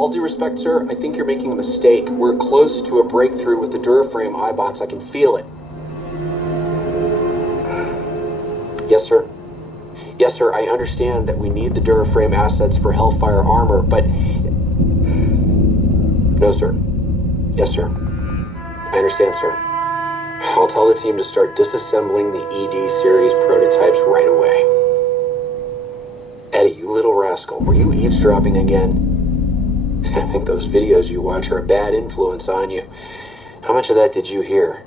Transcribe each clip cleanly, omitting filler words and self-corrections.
All due respect, sir, I think you're making a mistake. We're close to a breakthrough with the Duraframe iBots. I can feel it. Yes, sir. Yes, sir, I understand that we need the Duraframe assets for Hellfire armor, but... No, sir. Yes, sir. I understand, sir. I'll tell the team to start disassembling the ED series prototypes right away. Eddie, you little rascal, were you eavesdropping again? I think those videos you watch are a bad influence on you. How much of that did you hear?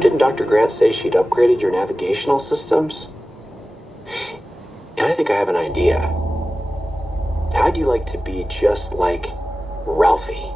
Didn't Dr. Grant say she'd upgraded your navigational systems? And I think I have an idea. How'd you like to be just like Ralphie?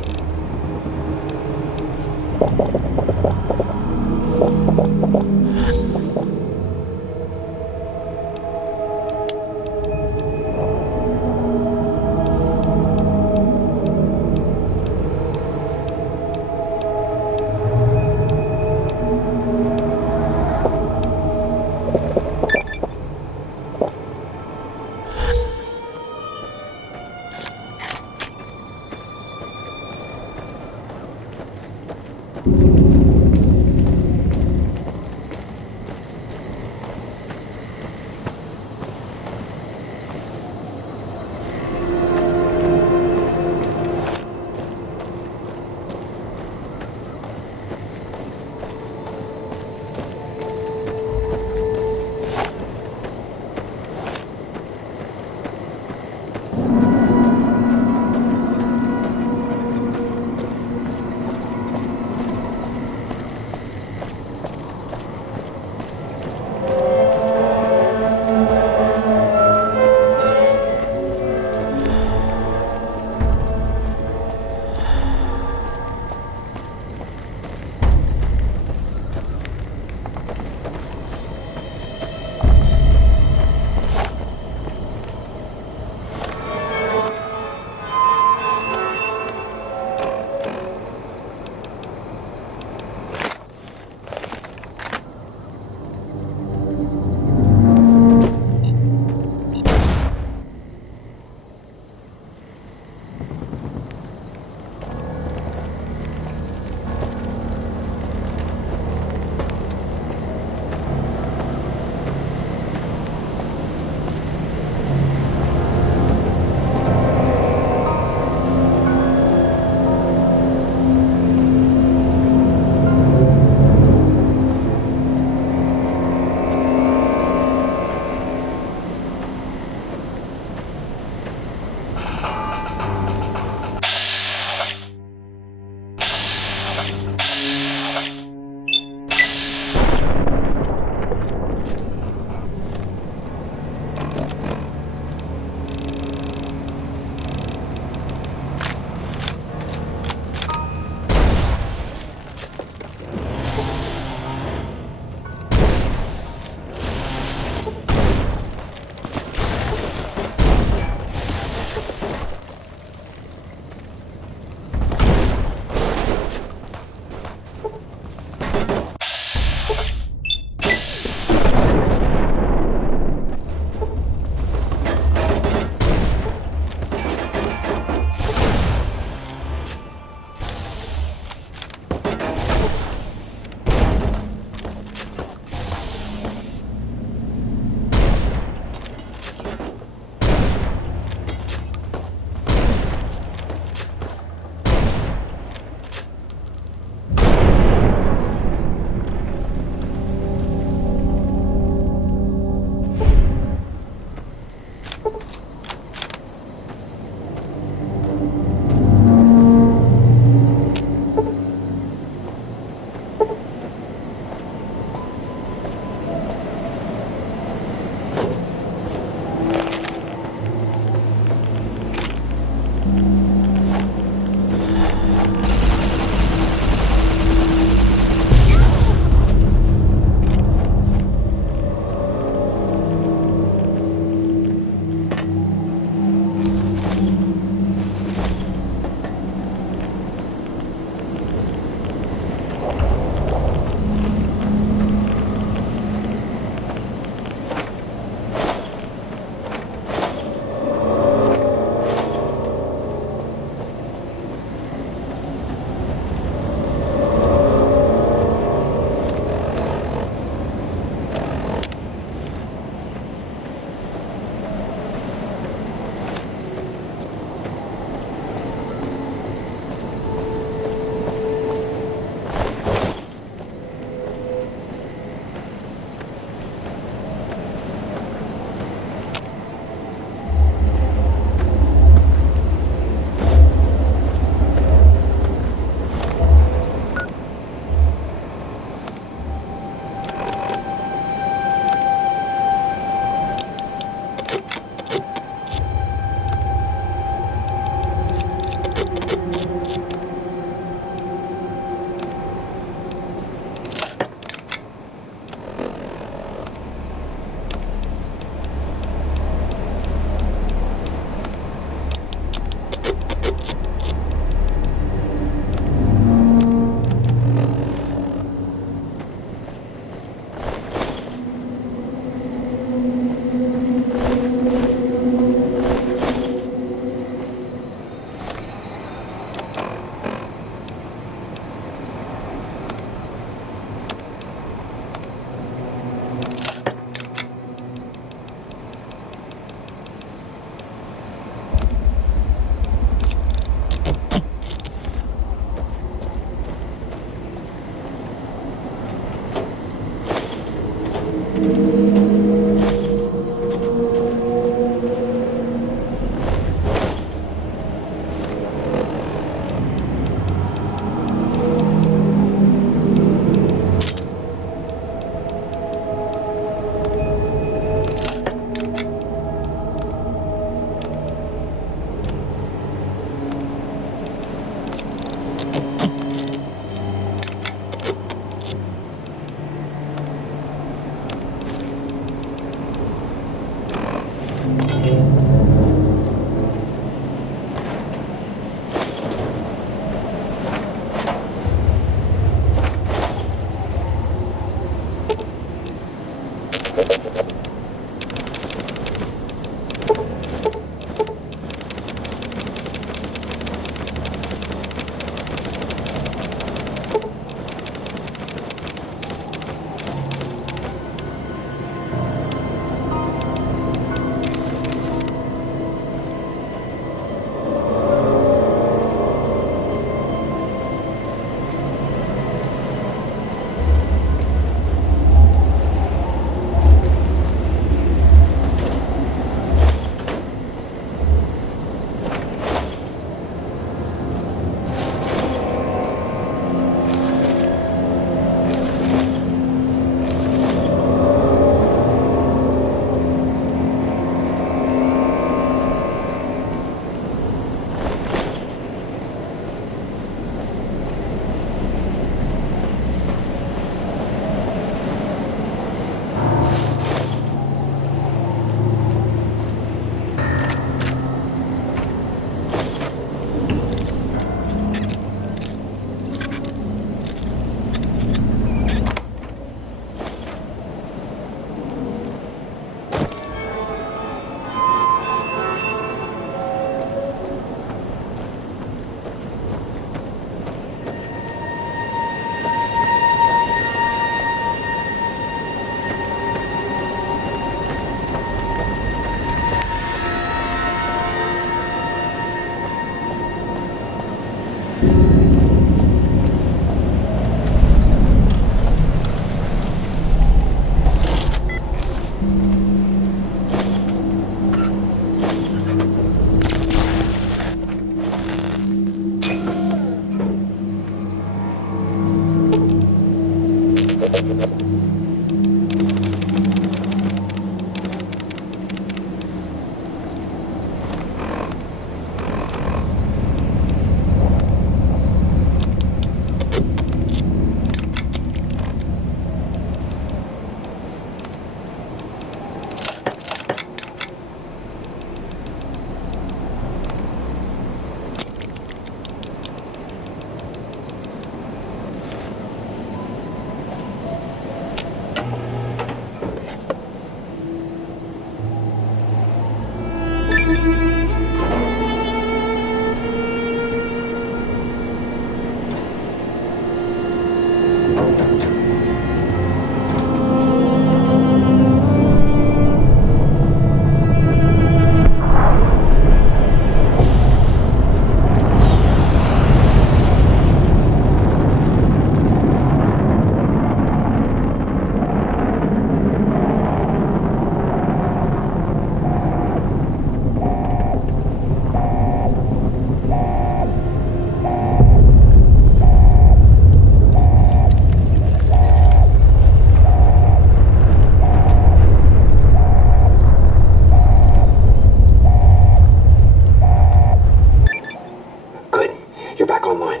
You're back online.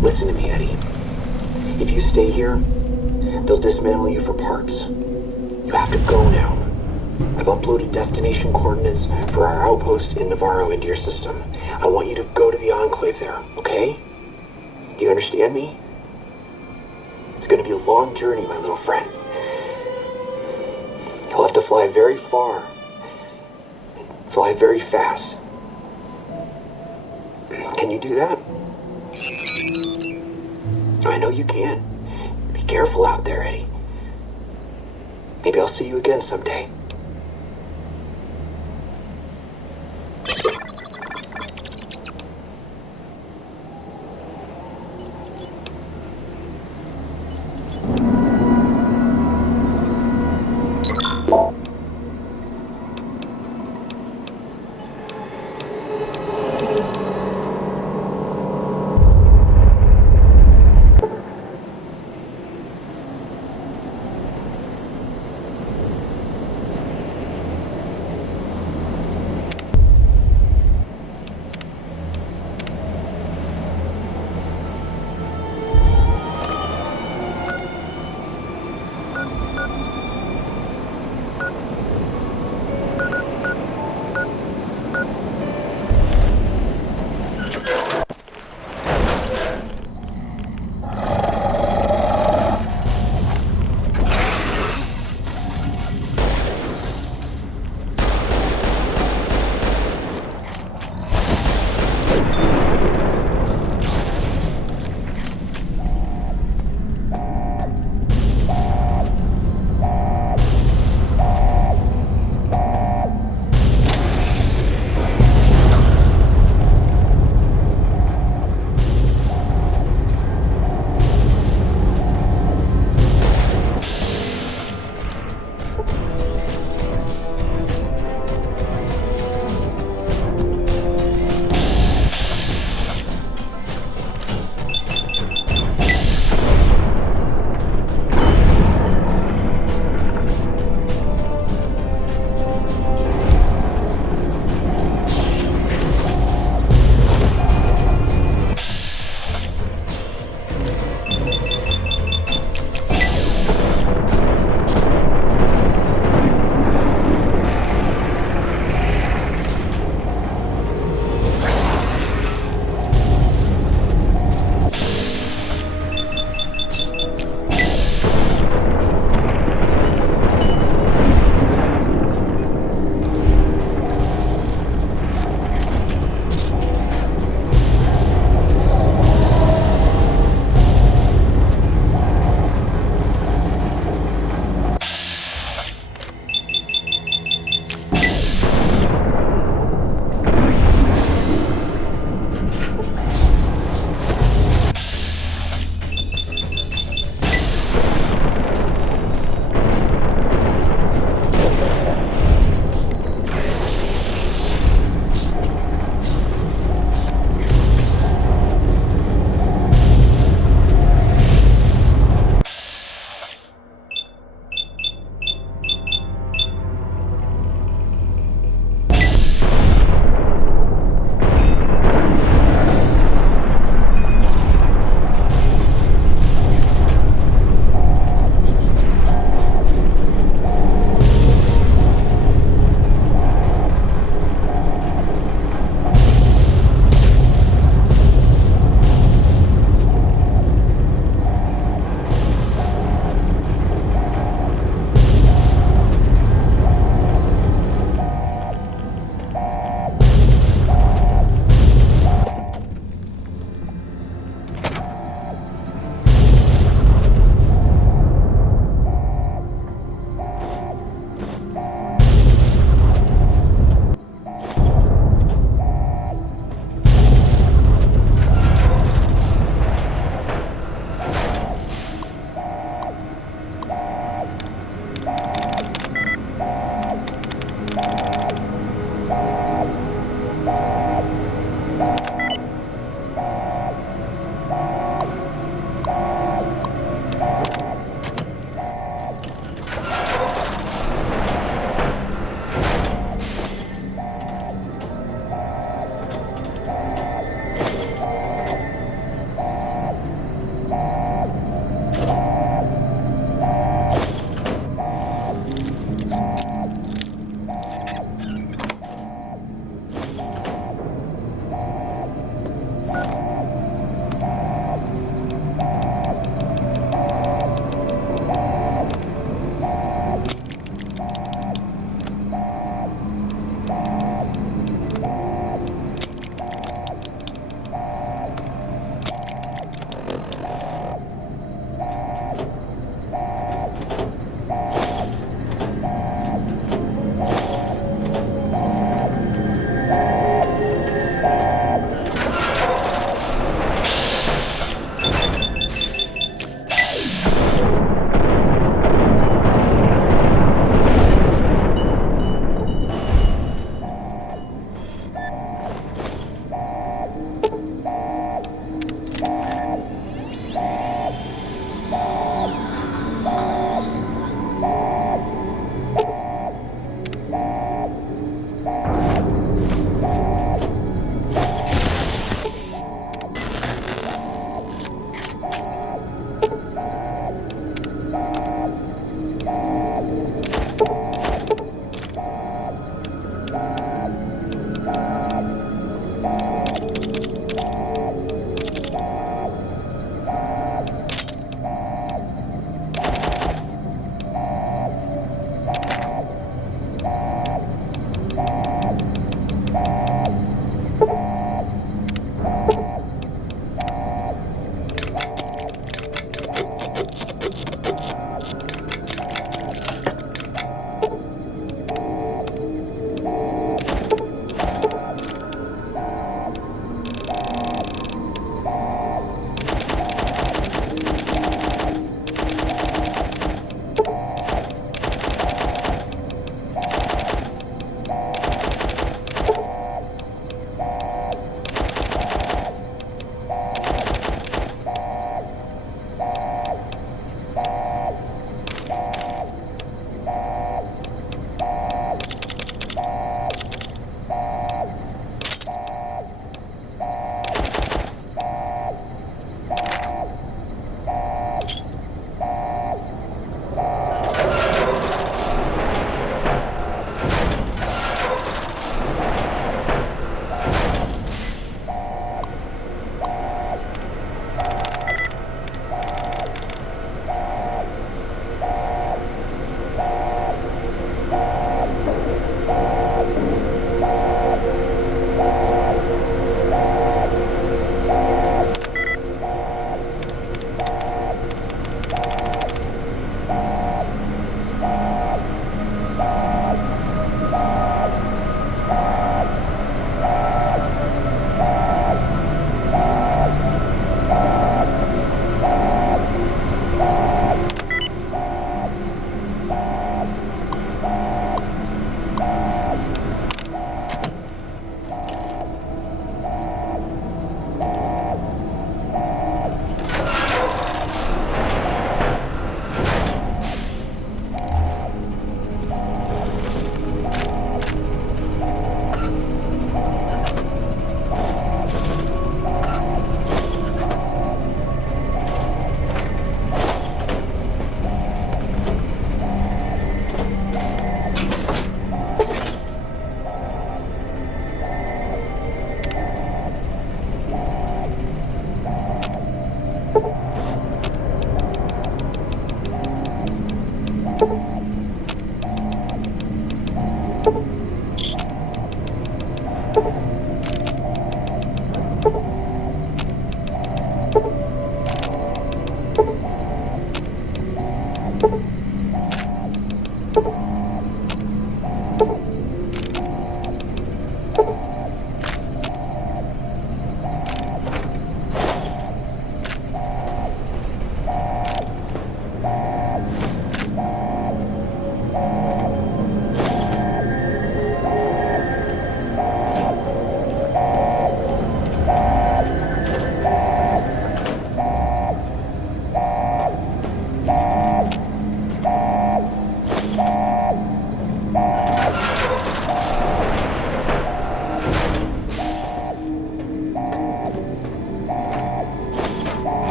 Listen to me, Eddie. If you stay here, they'll dismantle you for parts. You have to go now. I've uploaded destination coordinates for our outpost in Navarro into your system. I want you to go to the Enclave there, okay? Do you understand me? It's gonna be a long journey, my little friend. You'll have to fly very far. Fly very fast. Can you do that? I know you can. Be careful out there, Eddie. Maybe I'll see you again someday.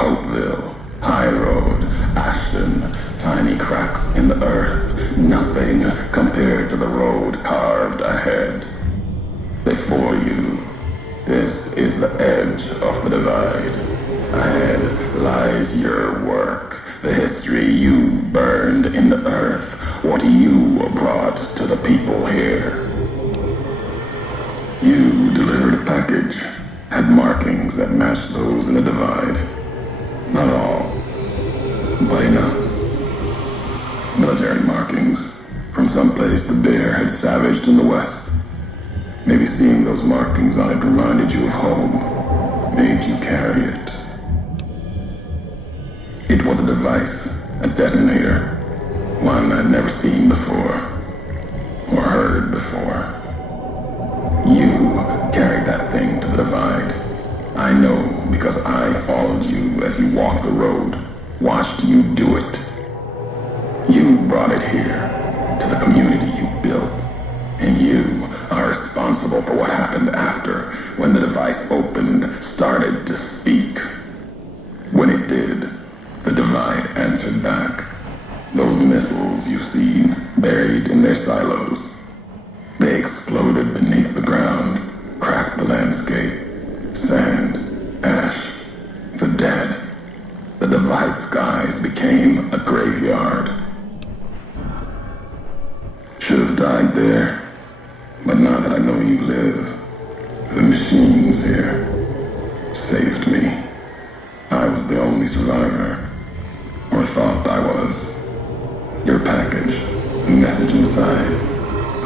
Hopeville, High Road, Ashton, tiny cracks in the earth, nothing compared to the road carved ahead. Before you, this is the edge of the divide. Ahead lies your work, the history you burned in the earth, what you brought to the people here. You delivered a package, had markings that matched those in the divide. Not all, but enough. Military markings from someplace the bear had savaged in the west. Maybe seeing those markings on it reminded you of home, made you carry it. It was a device, a detonator, one I'd never seen before, or heard before. You carried that thing to the divide. I know because I followed you as you walked the road, watched you do it. You brought it here, to the community you built, and you are responsible for what happened after, when the device opened, started to speak. When it did, the divide answered back. Those missiles you've seen, buried in their silos, they exploded beneath the ground, cracked the landscape. Sand, ash, the dead. The divide skies became a graveyard. Should have died there, but now that I know you live, the machines here saved me. I was the only survivor, or thought I was. Your package, the message inside,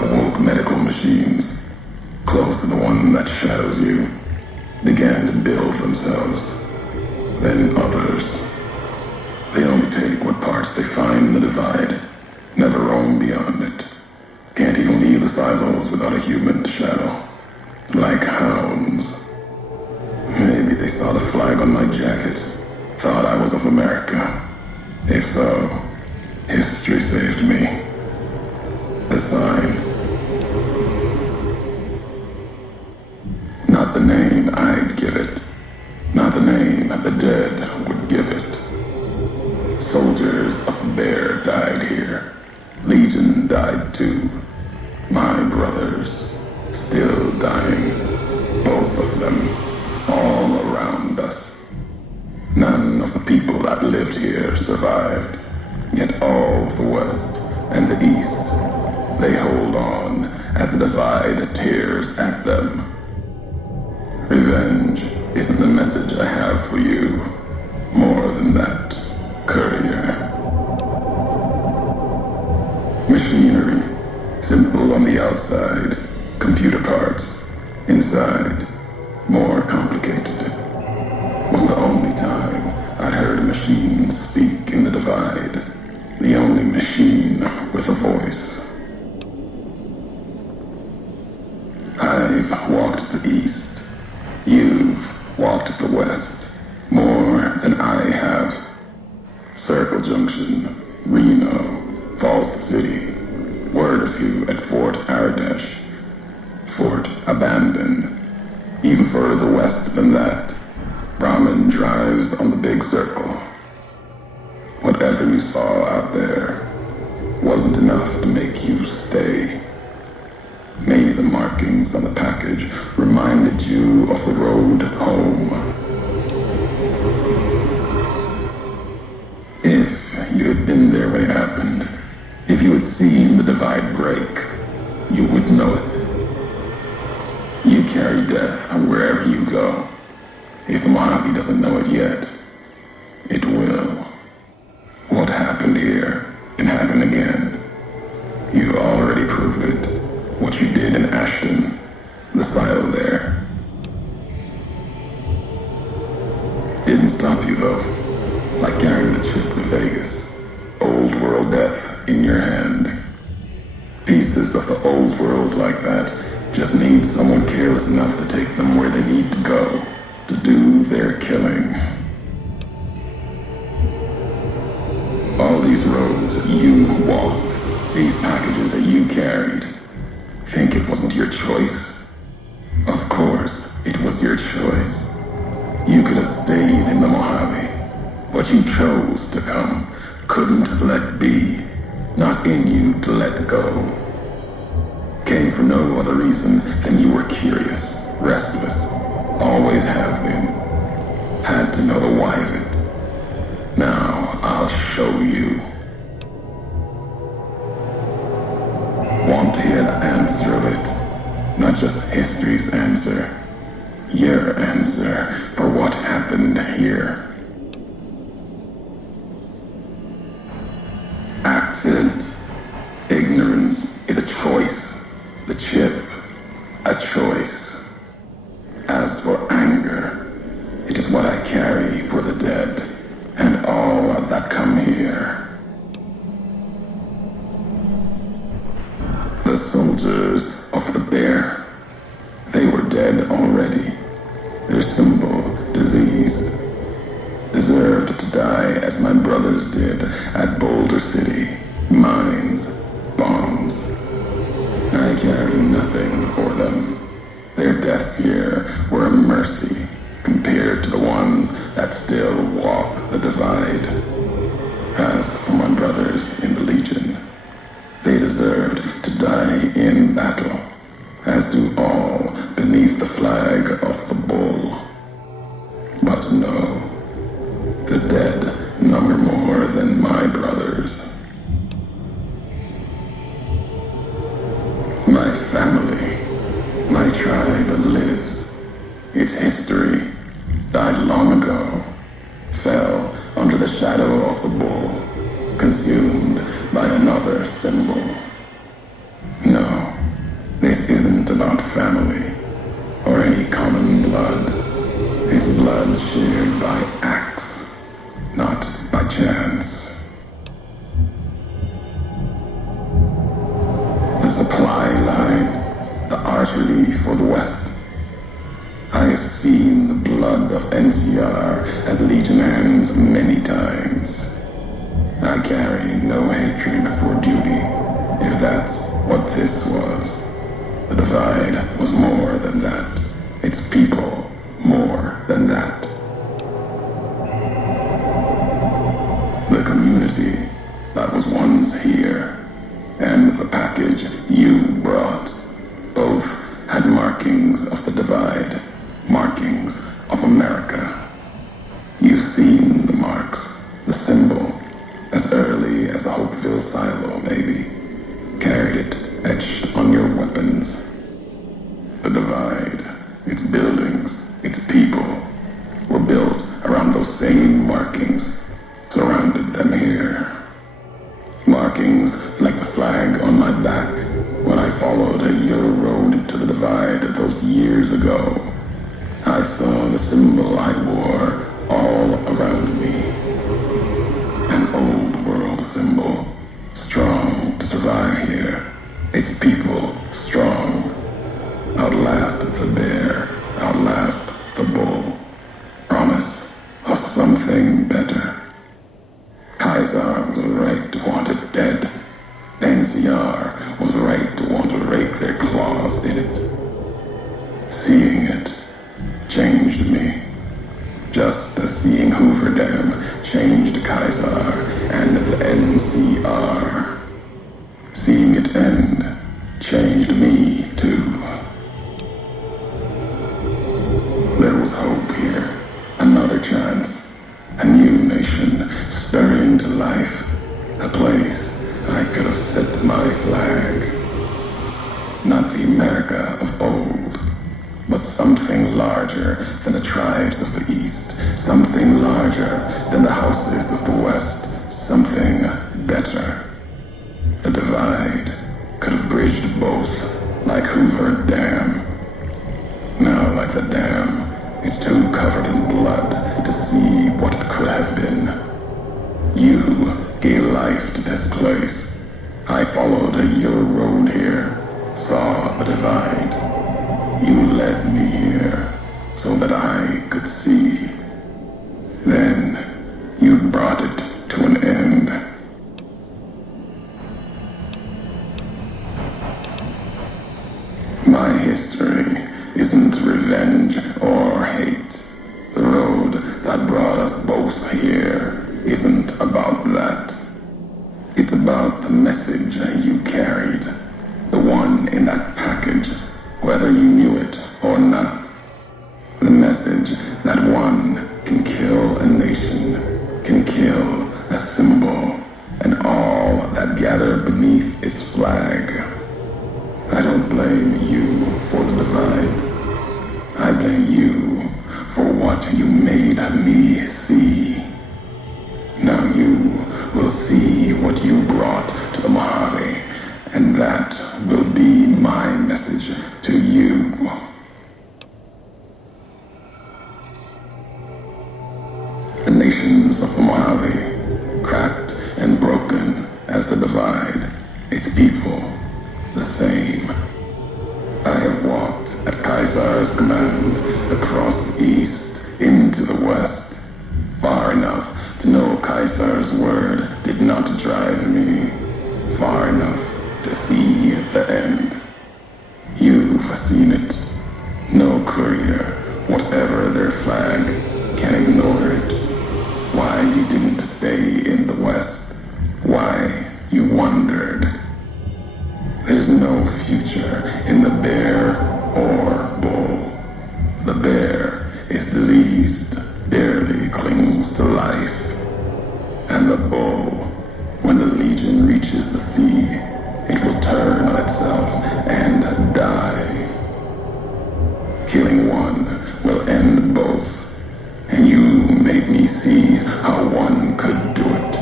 awoke medical machines, close to the one that shadows you, began to build themselves. Then others. They only take what parts they find in the divide, never roam beyond it. Can't even leave the silos without a human shadow. Like hounds. Maybe they saw the flag on my jacket, thought I was of America. If so, history saved me. A sign. Not the name I'd give it. Not the name the dead would give it. Soldiers of the bear died here. Legion died too. My brothers, still dying. Both of them, all around us. None of the people that lived here survived. Yet all of the West and the East, they hold on as the divide tears at them. Revenge isn't the message I have for you. More than that, courier. Machinery, simple on the outside, computer parts, inside, more complicated. Was the only time I'd heard a machine speak in the divide. The only machine with a voice. I've walked the east. You've walked the west. More than I have. Circle Junction, Reno, Vault City. Word a few at Fort Ardash. Fort abandoned. Even further west than that, Brahmin drives on the big circle. Whatever you saw out there wasn't enough to make you stay. Maybe the markings on the package reminded you of the road home. If you had been there when it happened, if you had seen the divide break, you would know it. You carry death wherever you go. If the Mojave doesn't know it yet, it will. What happened here can happen again. You already proved it. What you did in Ashton, the silo there. Didn't stop you though. Like carrying the chip to Vegas. Old world death in your hand. Pieces of the old world like that just need someone careless enough to take them where they need to go, to do their killing. All these roads that you walked, these packages that you carried, think it wasn't your choice? Of course, it was your choice. You could have stayed in the Mojave, What you chose to come, couldn't let be, not in you to let go. Came for no other reason than you were curious, restless, always have been. Had to know the why of it. Now I'll show you. Want to hear the answer of it? Not just history's answer. Your answer for what happened here. Accident. Ignorance is a choice. The chip, a choice. As for anger, it is what I carry for the dead and all that come here. The soldiers of the bear, they were dead already. Their symbol, diseased, deserved to die as my brothers did at Boulder City. Mines, bombs. I carry nothing for them. Their deaths here were a mercy compared to the ones that still walk the divide. As for my brothers in the Legion, they deserved to die in battle, as do all beneath the flag of the bull. But no, the dead number more than my brothers. My family, my tribe lives. Its history died long ago, fell under the shadow of the bull, consumed by another symbol. No, this isn't about family or any common blood. It's blood shared by acts, not by chance. The supply line, the artery for the West. I have seen the blood of NCR at Legion hands many times. I carry no hatred for duty, if that's what this was. The divide was more than that. Its people more than that. The community that was once here, and the package you brought, both had markings of the divide, markings of America. You've seen the marks, the symbol, as early as the Hopeville silo, maybe. Carried it etched on your weapons. The divide, its buildings, its people, were built around those same markings, surrounded them here. Markings like the flag on my back when I followed your road to the divide those years ago. I saw the symbol I wore all around me. An old world symbol, strong to survive here. Its people strong. Outlast the bear, outlast the bull. Promise of something better. Kaiser was right to want it dead. NCR was right to want to rake their claws in it. Seeing it changed me. Just as seeing Hoover Dam changed Kaiser and the NCR. Seeing it end changed me too. There was hope here, another chance, a new nation stirring to life, a place I could have set my flag. Not the America of old, but something larger than the tribes of the East, something larger than the houses of the West, something better. The divide could have bridged both, like Hoover Dam. Now, like the dam, it's too covered in blood to see what it could have been. You gave life to this place. I followed your road here, saw a divide. You led me here so that I could see. Then you brought it to an end. My history isn't revenge or hate. The road that brought us both here what you made me see. Now you will see what you brought to the Mojave, and that will be my message to you. The nations of the Mojave, cracked and broken as the divide, its people the same. I have walked at Caesar's command across the east into the west, far enough to know Caesar's word did not drive me, far enough to see the end. You've seen it. No courier, whatever their flag, can ignore it. Why you didn't stay in the west, why you wondered. There's no future in the bear or bull. The bear is diseased, barely clings to life. And the bull, when the legion reaches the sea, it will turn on itself and die. Killing one will end both, and you made me see how one could do it.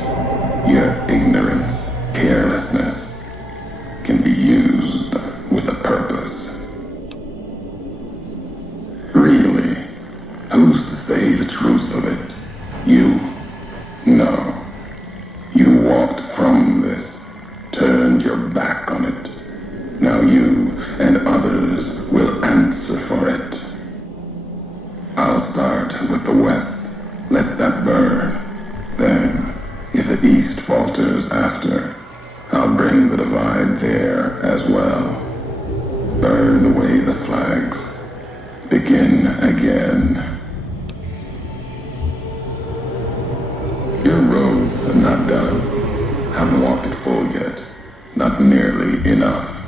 Your ignorance, carelessness, can be used with a purpose. Really, who's to say the truth of it? You? No. You walked from this, turned your back on it. Now you and others will answer for it. I'll start with the west, let that burn. Then, if the east falters after, I'll bring the divide there as well. Burn away the flags. Begin again. Your roads are not done. Haven't walked it full yet. Not nearly enough.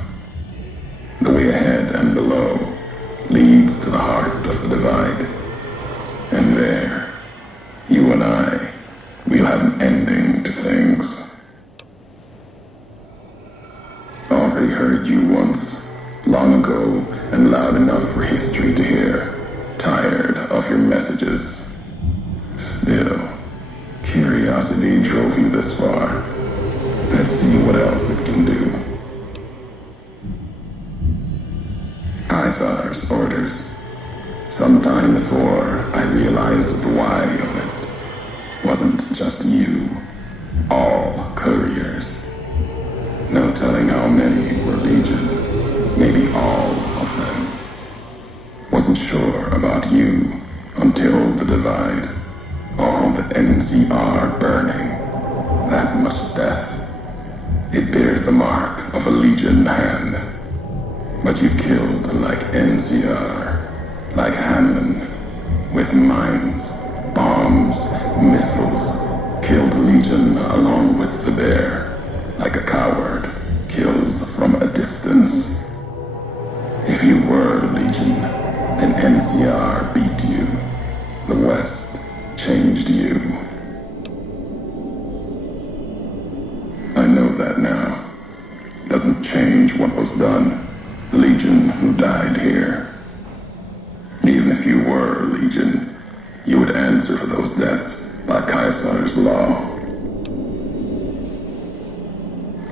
The way ahead and below leads to the heart of the divide. And there, you and I, we'll have an ending to things. Already heard you once, long ago and loud enough for history to hear. Tired of your messages. Still, curiosity drove you this far. Let's see what else it can do. Caesar's orders. Sometime before I realized the why of it. Wasn't just you. All couriers. No telling how many were legion. Maybe all of them. Wasn't sure about you until the divide. All the NCR burning. That much death. It bears the mark of a legion hand. But you killed like NCR, like Hammond, with mines, bombs, missiles. Killed legion along with the bear, like a coward kills from a distance. If you were legion, then NCR beat you. The West changed you. I know that now. Doesn't change what was done. The legion who died here. Even if you were legion, you would answer for those deaths by Caesar's law.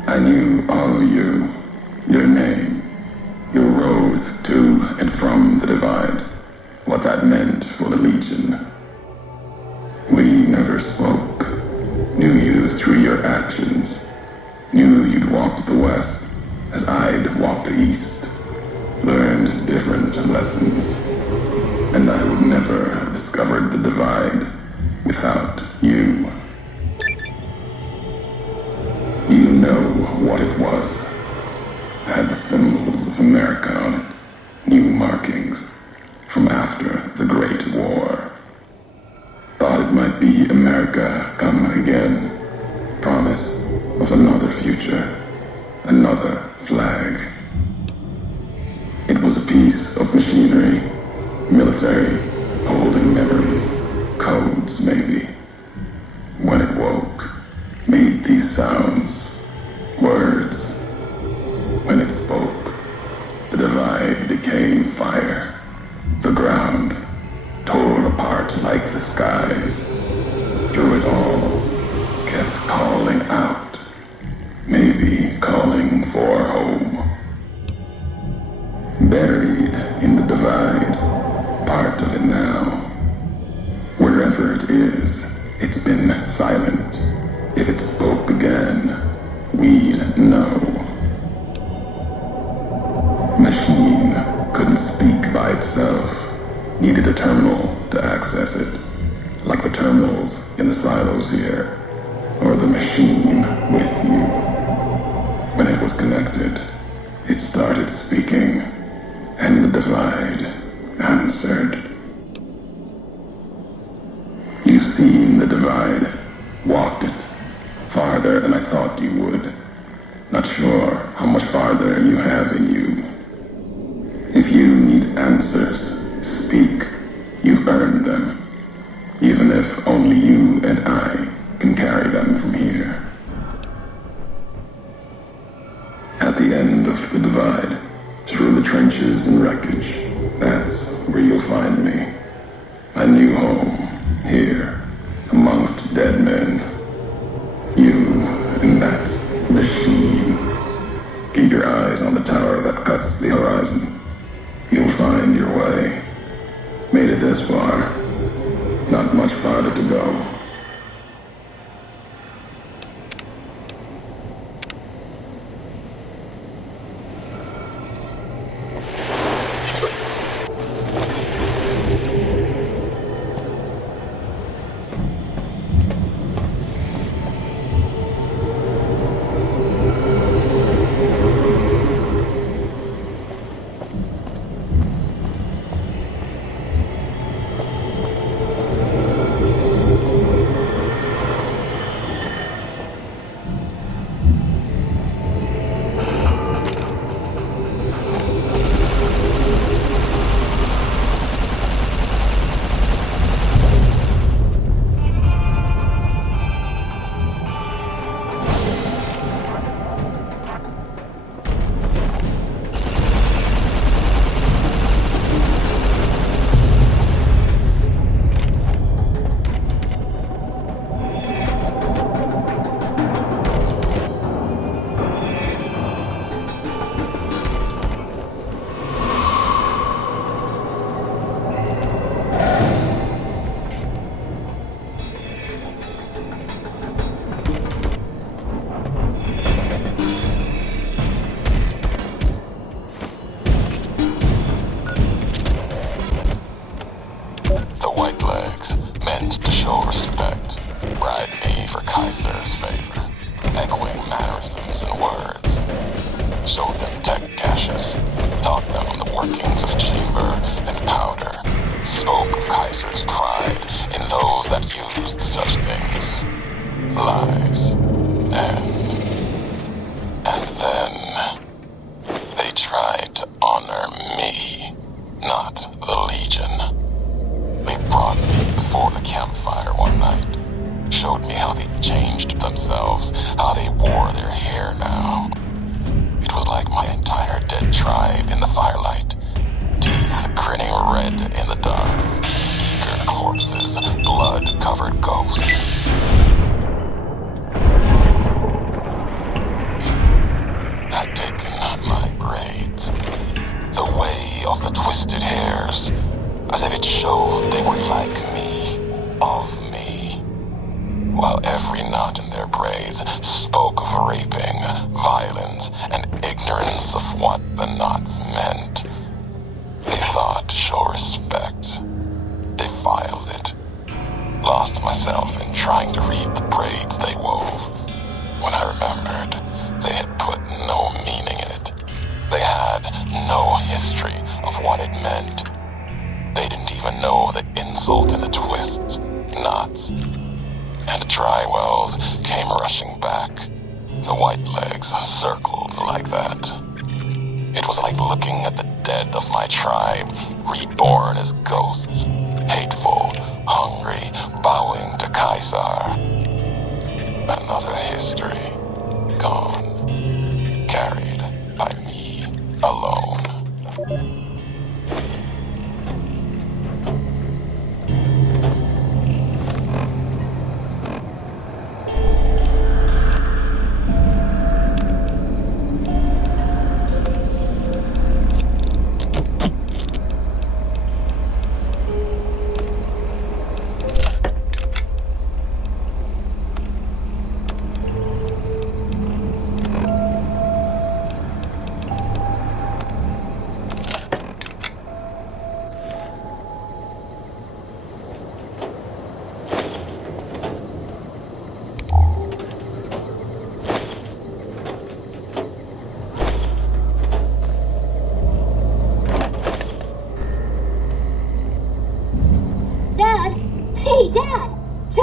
I knew all of you, your name, your road to and from the divide, what that meant for the legion. We never spoke. Knew you through your actions. Knew you'd walked the west as I'd walked the east. Learned different lessons. And I would never have discovered the divide without you. You know what it was. Had the symbols of America on it. New markings from after the Great War. Thought it might be America come again. Promise of another future. Another flag. It was a piece of machinery. Military, holding memories. Codes, maybe. When it woke, made these sounds. Words. When it spoke, the divide became fire. The ground tore apart needed a terminal to access it, like the terminals in the silos here, or the machine with you. When it was connected, it started speaking, and the divide answered. You've seen the divide, walked it, farther than I thought you would. Not sure how much farther you have in you. If you need answers, speak. You've earned them, even if only you and I can carry them from here. At the end of the divide, through the trenches and wreckage, that's where you'll find me. My new home, here, amongst dead men. You and that machine. Keep your eyes on the tower that cuts the horizon. You'll find your way. Made it this far. Not much farther to go.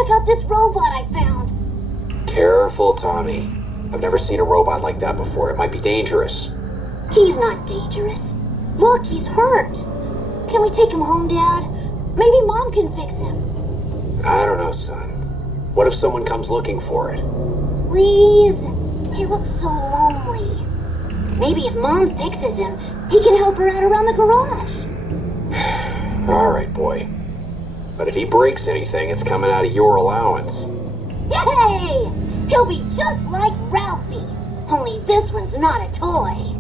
Check out this robot I found. Careful, Tommy. I've never seen a robot like that before. It might be dangerous. He's not dangerous. Look, he's hurt. Can we take him home, Dad? Maybe Mom can fix him. I don't know, son. What if someone comes looking for it? Please? He looks so lonely. Maybe if Mom fixes him, he can help her out around the garage. All right, boy. But if he breaks anything, it's coming out of your allowance. Yay! He'll be just like Ralphie. Only this one's not a toy.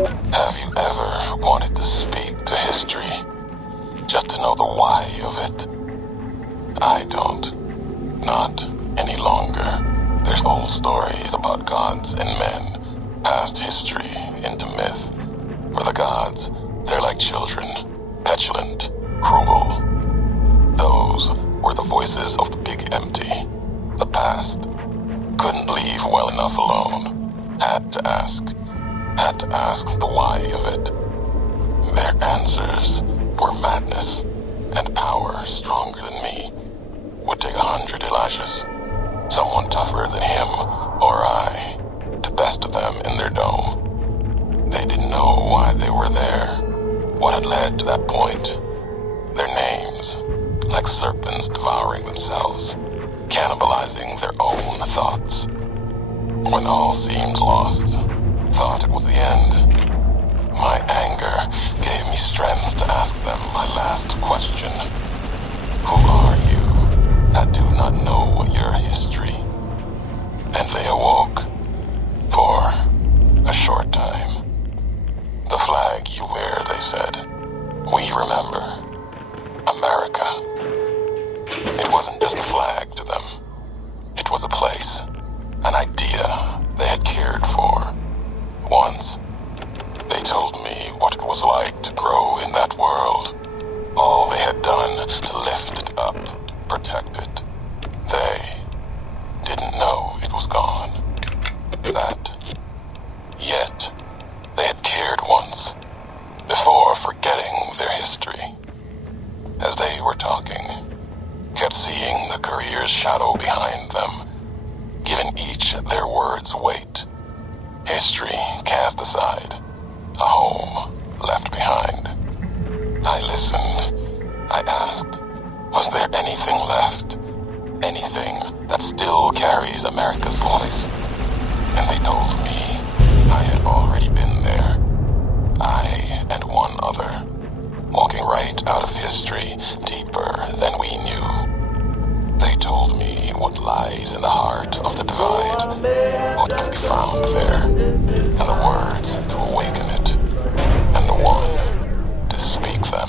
Have you ever wanted to speak to history, just to know the why of it? I don't. Not any longer. There's old stories about gods and men, past history into myth. For the gods, they're like children, petulant, cruel. Those were the voices of the big empty, the past. Couldn't leave well enough alone. Had to ask the why of it. Their answers were madness, and power stronger than me. Would take 100 Elishas, someone tougher than him or I, to best them in their dome. They didn't know why they were there, what had led to that point. Their names, like serpents devouring themselves, cannibalizing their own thoughts. When all seemed lost, thought it was the end. My anger gave me strength to ask them my last question. Who are you that do not know your history? And they awoke, for a short time. The flag you wear, they said, we remember. America. It wasn't just a flag to them. It was a place, an idea they had cared for. Once, they told me what it was like to grow in that world. All they had done to lift it up, protect it. They didn't know it was gone. Yet, they had cared once, before forgetting their history. As they were talking, kept seeing the career's shadow behind them, giving each their words weight. History cast aside, a home left behind. I listened. I asked, was there anything left? Anything that still carries America's voice? And they told me I had already been there. I and one other, walking right out of history deeper than we knew. They told me what lies in the heart of the divide, what can be found there, and the words to awaken it, and the one to speak them.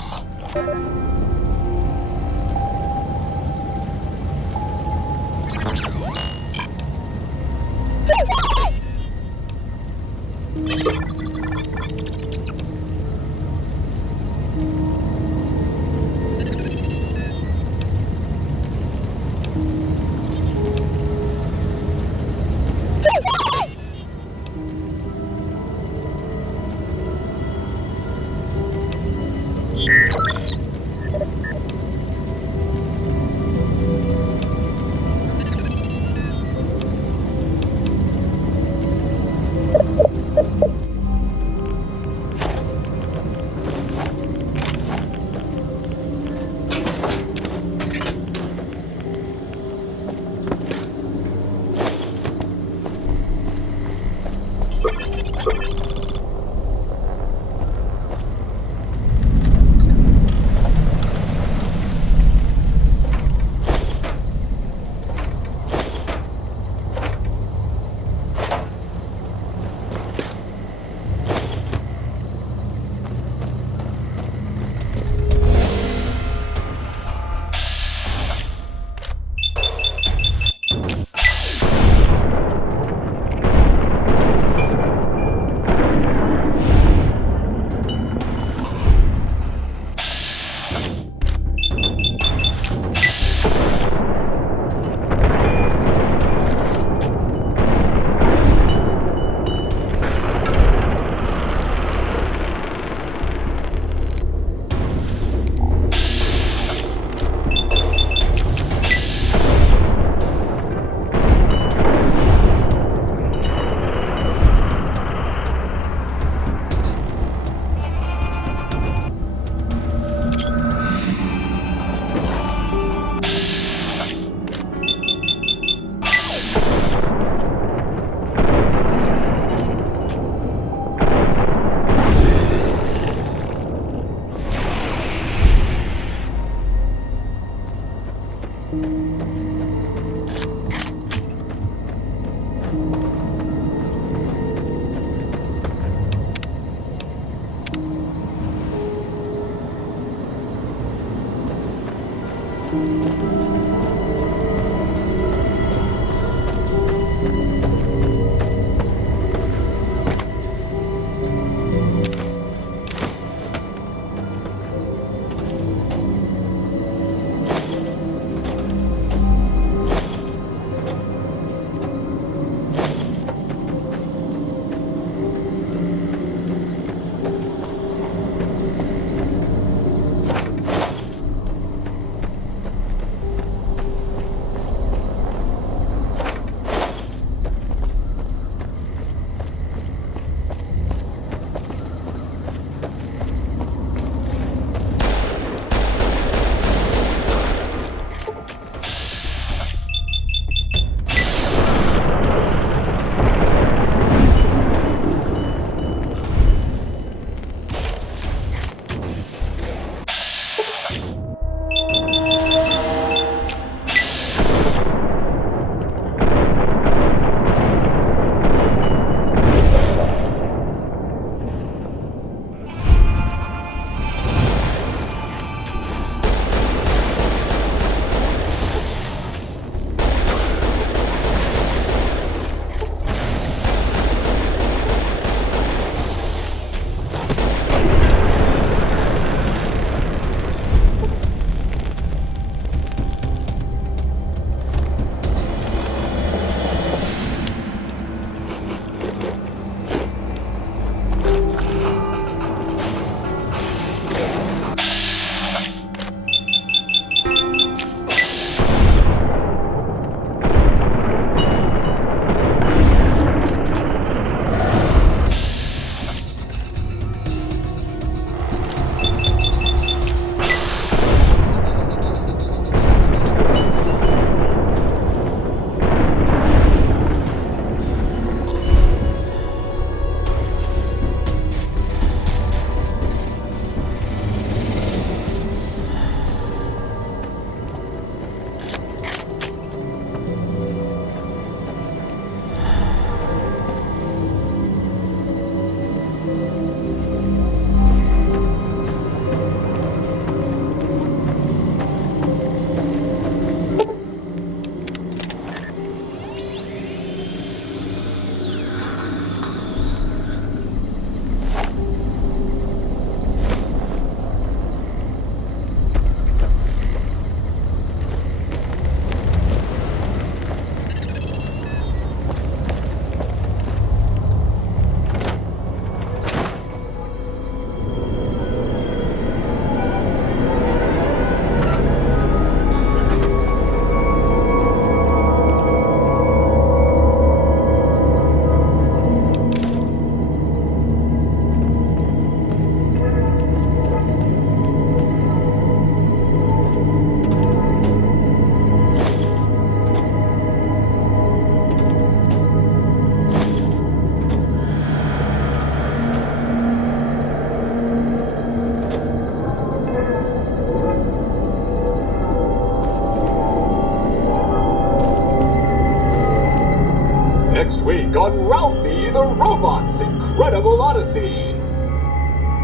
Next week on Ralphie the Robot's Incredible Odyssey.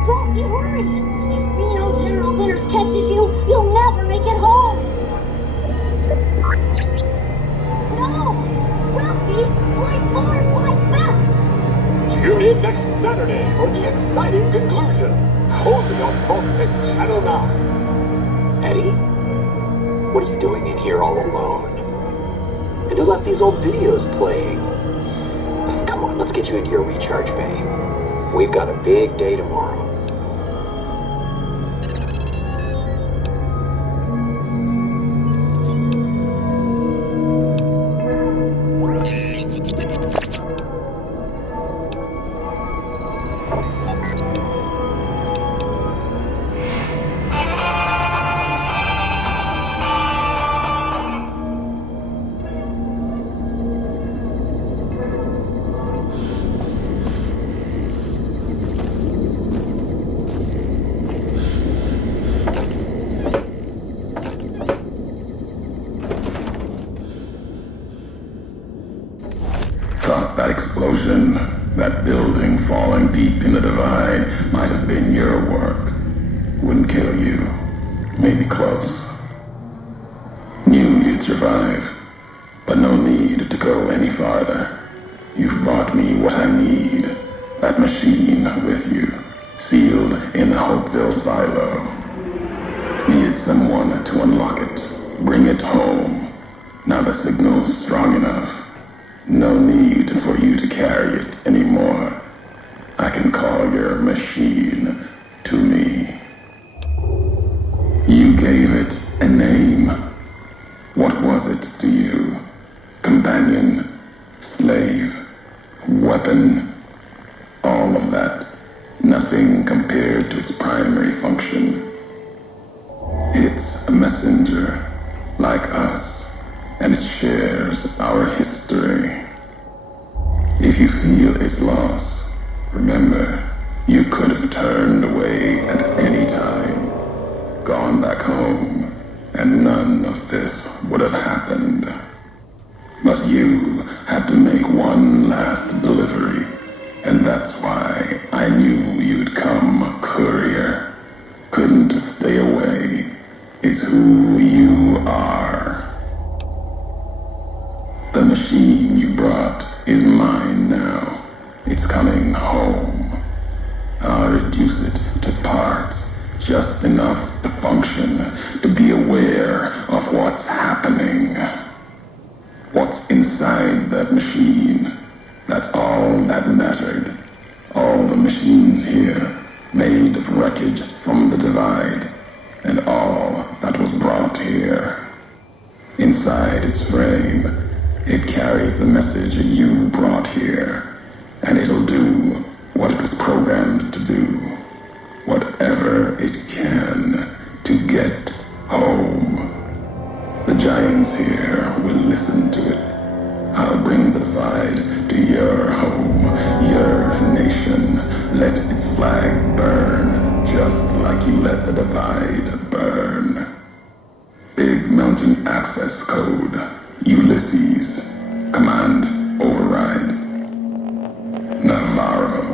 Ralphie, hurry! If Reno General Winters catches you, you'll never make it home! No! Ralphie, fly far, fly fast! Tune in next Saturday for the exciting conclusion. Only on Vault-Tec Channel 9. Eddie? What are you doing in here all alone? And who left these old videos playing? Come on, let's get you into your recharge bay. We've got a big day tomorrow. Thought that explosion, that building falling deep in the divide, might have been your work. Wouldn't kill you. Maybe close. could survive, but no need to go any farther. You've brought me what I need. That machine with you, sealed in the Hopeville silo. Needed someone to unlock it, bring it home. Now the signal's strong enough. No need for you to carry it anymore. I can call your machine to me. You gave it a name. What was it to you? Companion, slave, weapon, all of that. Nothing compared to its primary function. It's a messenger, like us, and it shares our history. If you feel its loss, remember, you could have turned away at any time, gone back home, and none of this would have happened. But you had to make one last delivery, and that's why I knew you'd come, courier. Couldn't stay away. It's who you are. The machine you brought is mine now. It's coming home. I'll reduce it to parts, just enough to function, to be aware of what's happening. What's inside that machine? That's all that mattered. All the machines here, made of wreckage from the divide, and all that was brought here. Inside its frame, it carries the message you brought here, and it'll do what it was programmed to do. Whatever it can to get home. The giants here will listen to it. I'll bring the divide to your home, your nation. Let its flag burn, just like you let the divide burn. Big Mountain Access Code, Ulysses. Command override. Navarro.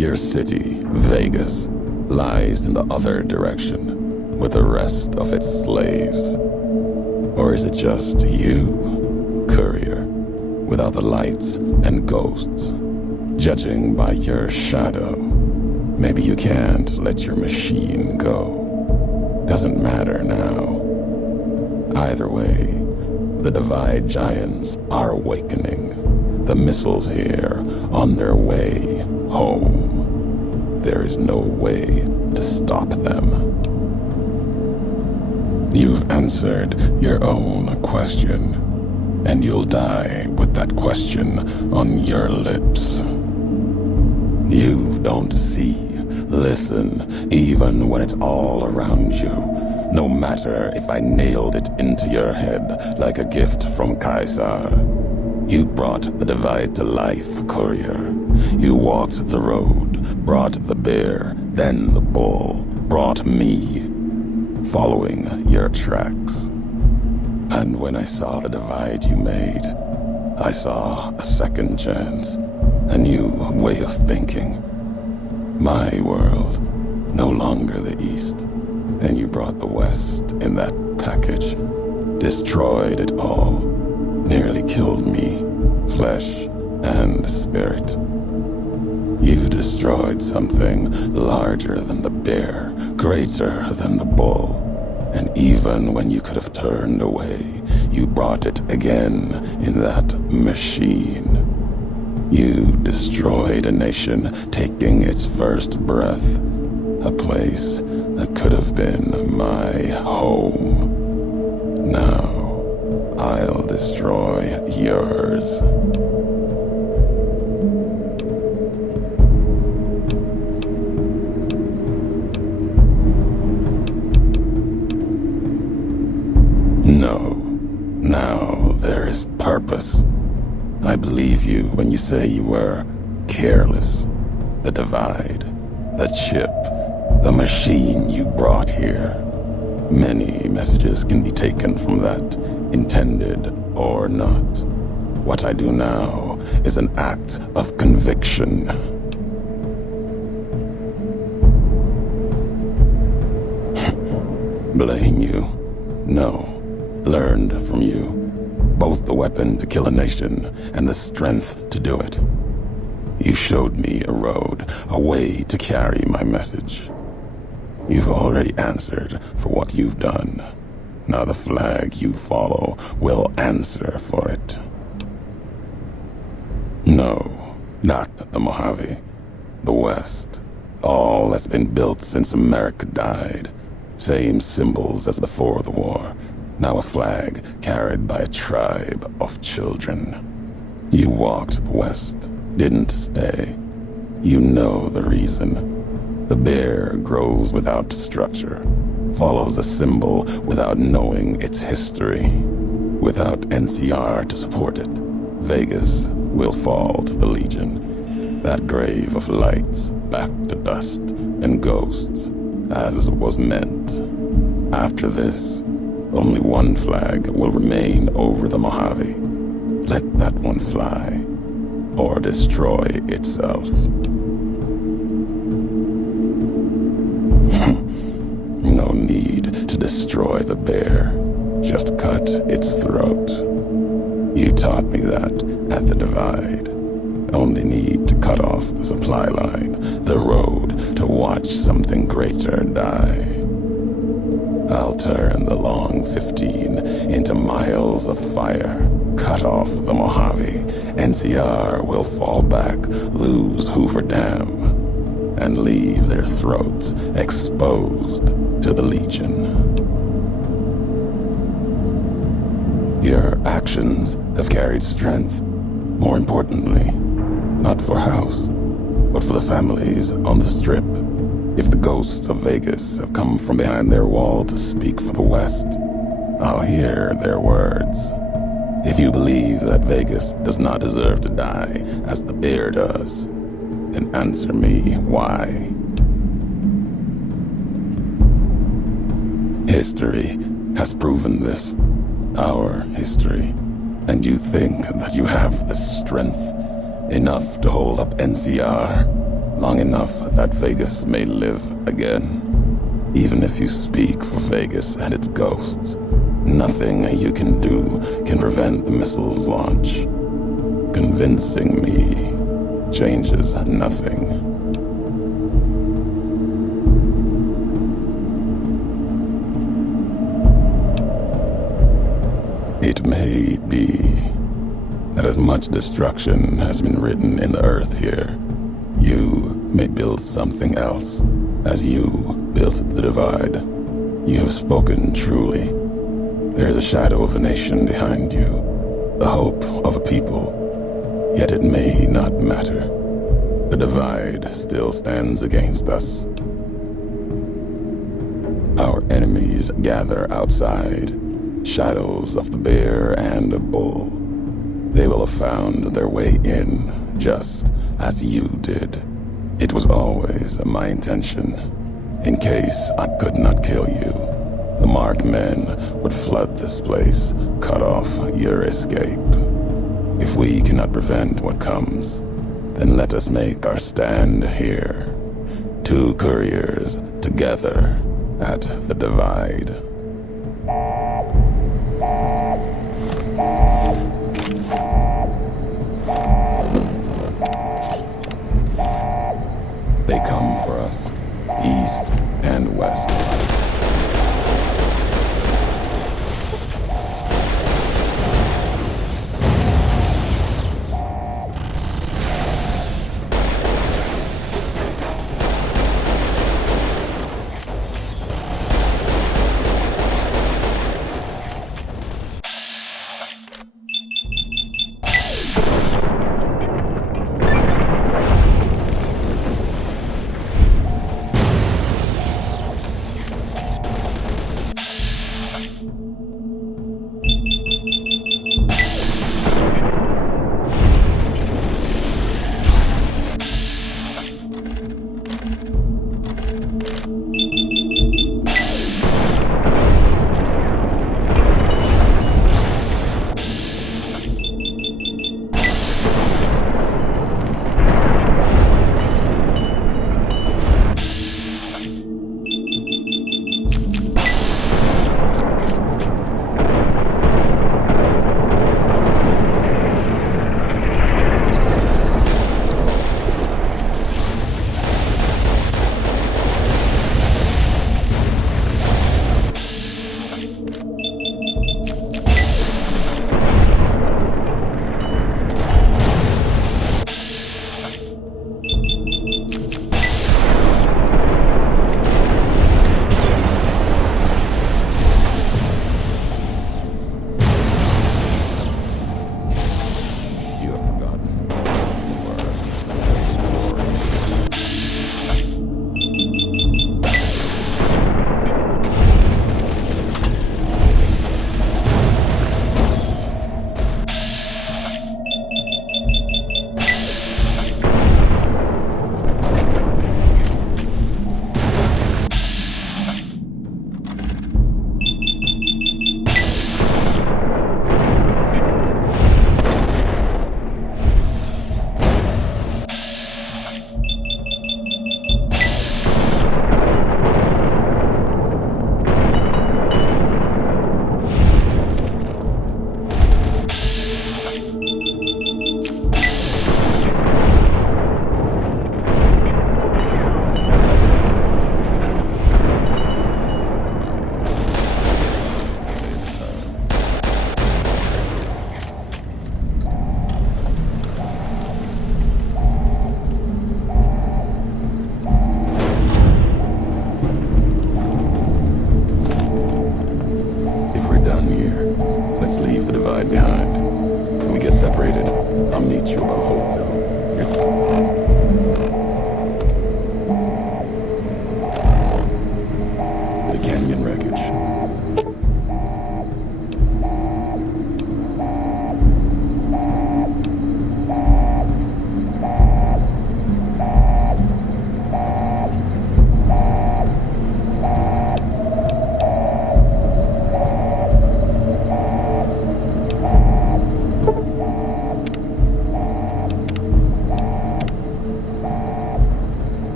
Your city, Vegas, lies in the other direction with the rest of its slaves. Or is it just you, courier, without the lights and ghosts? Judging by your shadow, maybe you can't let your machine go. Doesn't matter now. Either way, the Divide Giants are awakening. The missiles here on their way home. There is no way to stop them. You've answered your own question, and you'll die with that question on your lips. You don't see, listen, even when it's all around you. No matter if I nailed it into your head like a gift from Caesar. You brought the Divide to life, courier. You walked the road, brought the bear, then the bull, brought me, following your tracks. And when I saw the divide you made, I saw a second chance, a new way of thinking. My world, no longer the East, and you brought the West in that package. Destroyed it all, nearly killed me, flesh and spirit. You destroyed something larger than the bear, greater than the bull. And even when you could have turned away, you brought it again in that machine. You destroyed a nation taking its first breath, a place that could have been my home. Now, I'll destroy yours. No. Now there is purpose. I believe you when you say you were careless. The divide, the chip, the machine you brought here. Many messages can be taken from that, intended or not. What I do now is an act of conviction. Blame you? No. Learned from you. Both the weapon to kill a nation and the strength to do it. You showed me a road, a way to carry my message. You've already answered for what you've done. Now the flag you follow will answer for it. No, not the Mojave. The West. All that's been built since America died. Same symbols as before the war. Now a flag carried by a tribe of children. You walked the West, didn't stay. You know the reason. The bear grows without structure, follows a symbol without knowing its history. Without NCR to support it, Vegas will fall to the Legion. That grave of lights back to dust and ghosts, as was meant. After this, only one flag will remain over the Mojave. Let that one fly, or destroy itself. No need to destroy the bear, just cut its throat. You taught me that at the divide. Only need to cut off the supply line, the road, to watch something greater die. I'll turn the long 15 into miles of fire. Cut off the Mojave. NCR will fall back, lose Hoover Dam, and leave their throats exposed to the Legion. Your actions have carried strength. More importantly, not for House, but for the families on the Strip. If the ghosts of Vegas have come from behind their wall to speak for the West, I'll hear their words. If you believe that Vegas does not deserve to die as the bear does, then answer me why. History has proven this. Our history. And you think that you have the strength enough to hold up NCR? long enough that Vegas may live again. Even if you speak for Vegas and its ghosts, nothing you can do can prevent the missile's launch. Convincing me changes nothing. It may be that as much destruction has been written in the earth here, you may build something else, as you built the divide. You have spoken truly. There is a shadow of a nation behind you, the hope of a people, yet it may not matter. The divide still stands against us. Our enemies gather outside, shadows of the bear and the bull. They will have found their way in, just as you did. It was always my intention. In case I could not kill you, the marked men would flood this place, cut off your escape. If we cannot prevent what comes, then let us make our stand here. Two couriers together at the divide. They come for us, east and west.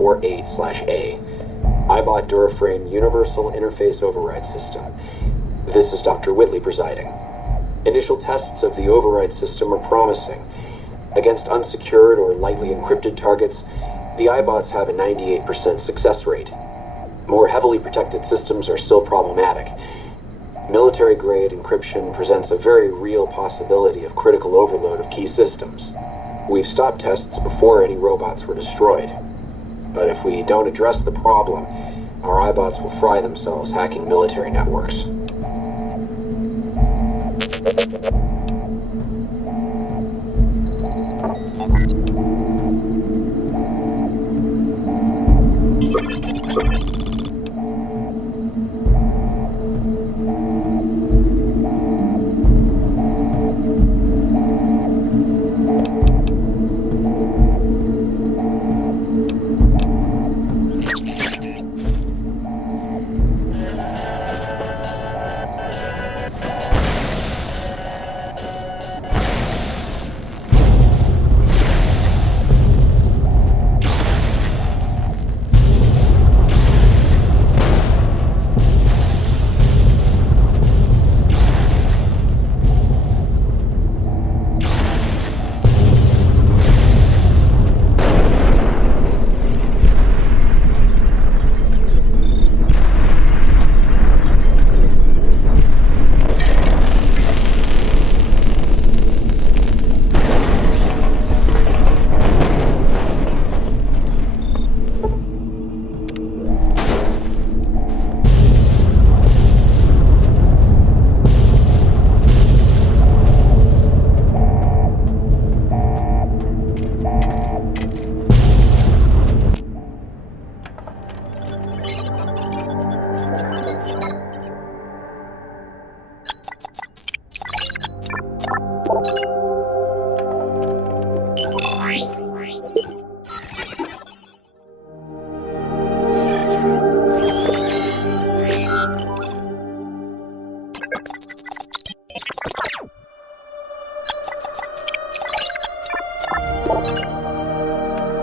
148/A. iBot Duraframe Universal Interface Override System. This is Dr. Whitley presiding. Initial tests of the override system are promising. Against unsecured or lightly encrypted targets, the iBots have a 98% success rate. More heavily protected systems are still problematic. Military-grade encryption presents a very real possibility of critical overload of key systems. We've stopped tests before any robots were destroyed. But if we don't address the problem, our iBots will fry themselves hacking military networks.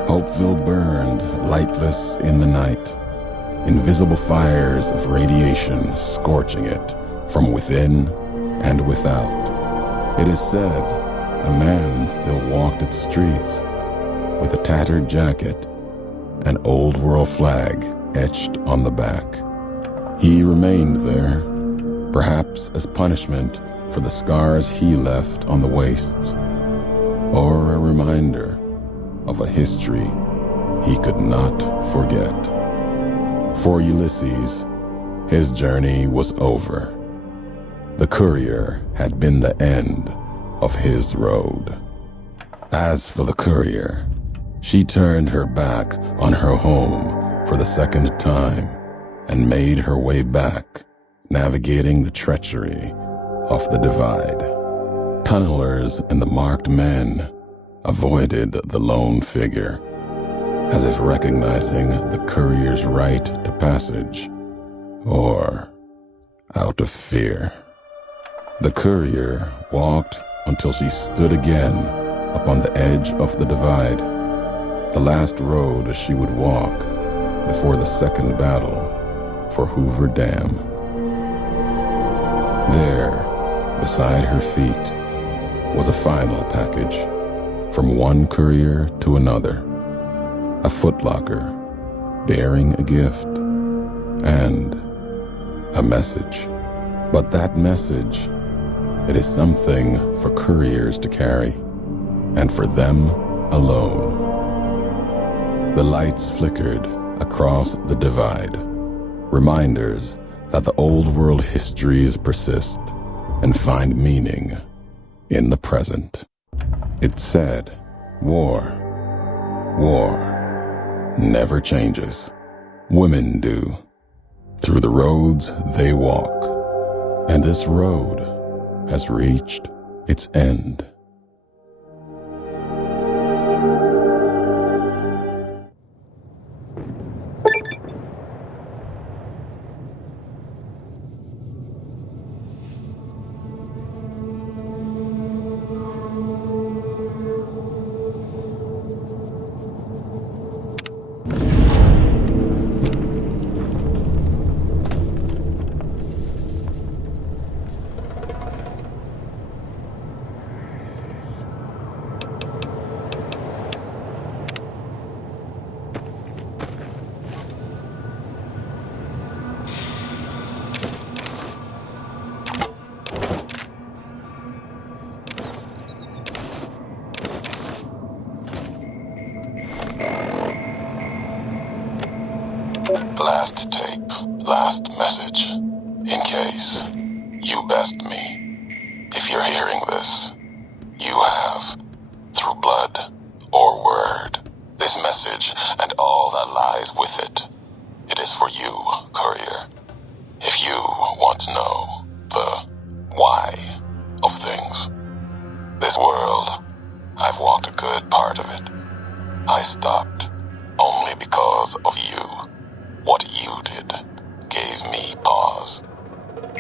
Hopeville burned, lightless in the night, invisible fires of radiation scorching it from within and without. It is said a man still walked its streets with a tattered jacket, an old world flag etched on the back. He remained there, perhaps as punishment for the scars he left on the wastes, or a reminder of a history he could not forget. For Ulysses, his journey was over. The courier had been the end of his road. As for the courier, she turned her back on her home for the second time and made her way back, navigating the treachery of the divide. Tunnelers and the marked men avoided the lone figure, as if recognizing the courier's right to passage, or out of fear. The courier walked until she stood again upon the edge of the divide, the last road she would walk before the second battle for Hoover Dam. There, beside her feet, was a final package from one courier to another, a footlocker bearing a gift and a message. But that message, it is something for couriers to carry, and for them alone. The lights flickered across the divide, reminders that the old world histories persist and find meaning in the present. It said, war never changes. Women do. Through the roads they walk, and this road has reached its end. Last tape, last message. In case you best me. If you're hearing this, you have, through blood or word, this message and all that lies with it. It is for you, courier. If you want to know the why of things. This world, I've walked a good part of it. I stopped only because of you. What you did gave me pause.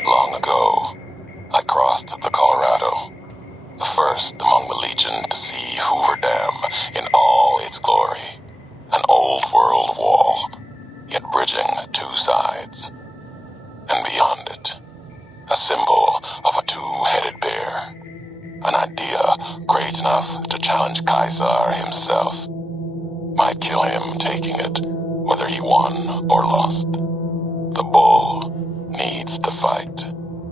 Long ago, I crossed the Colorado, the first among the Legion to see Hoover Dam in all its glory. An old world wall, yet bridging two sides. And beyond it, a symbol of a two-headed bear. An idea great enough to challenge Caesar himself. Might kill him taking it, whether he won or lost. The bull needs to fight,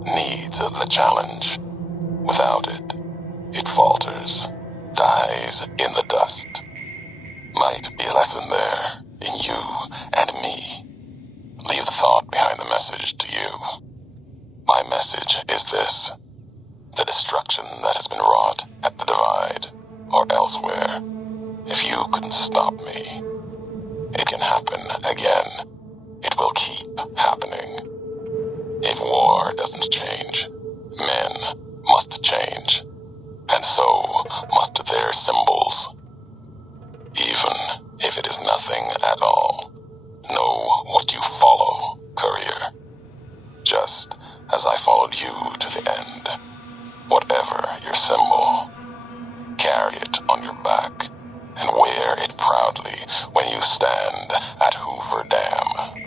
needs the challenge. Without it, it falters, dies in the dust. Might be a lesson there, in you and me. Leave the thought behind the message to you. My message is this. The destruction that has been wrought at the Divide, or elsewhere, if you couldn't stop me, it can happen again. It will keep happening. If war doesn't change, men must change, and so must their symbols. Even if it is nothing at all, know what you follow, courier. Just as I followed you to the end. Whatever your symbol, carry it on your back and wear it proudly when you stand at Hoover Dam.